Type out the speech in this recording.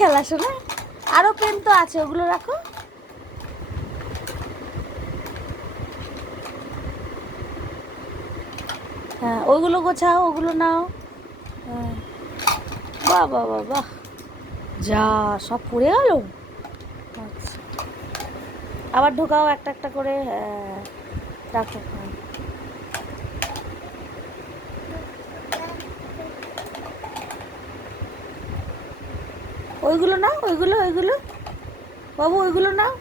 খেলা শোনা। আরো পেন তো আছে, ওগুলো রাখো। হ্যাঁ ওইগুলো গোছাও, ওগুলো নাও। হ্যাঁ বাহ বাহ বাহ বাহ, যা সব পড়ে গেল। আচ্ছা আবার ঢোকাও একটা একটা করে। হ্যাঁ রাখো। হ্যাঁ ওইগুলো নাও, ওইগুলো ওইগুলো বাবু, ওইগুলো নাও।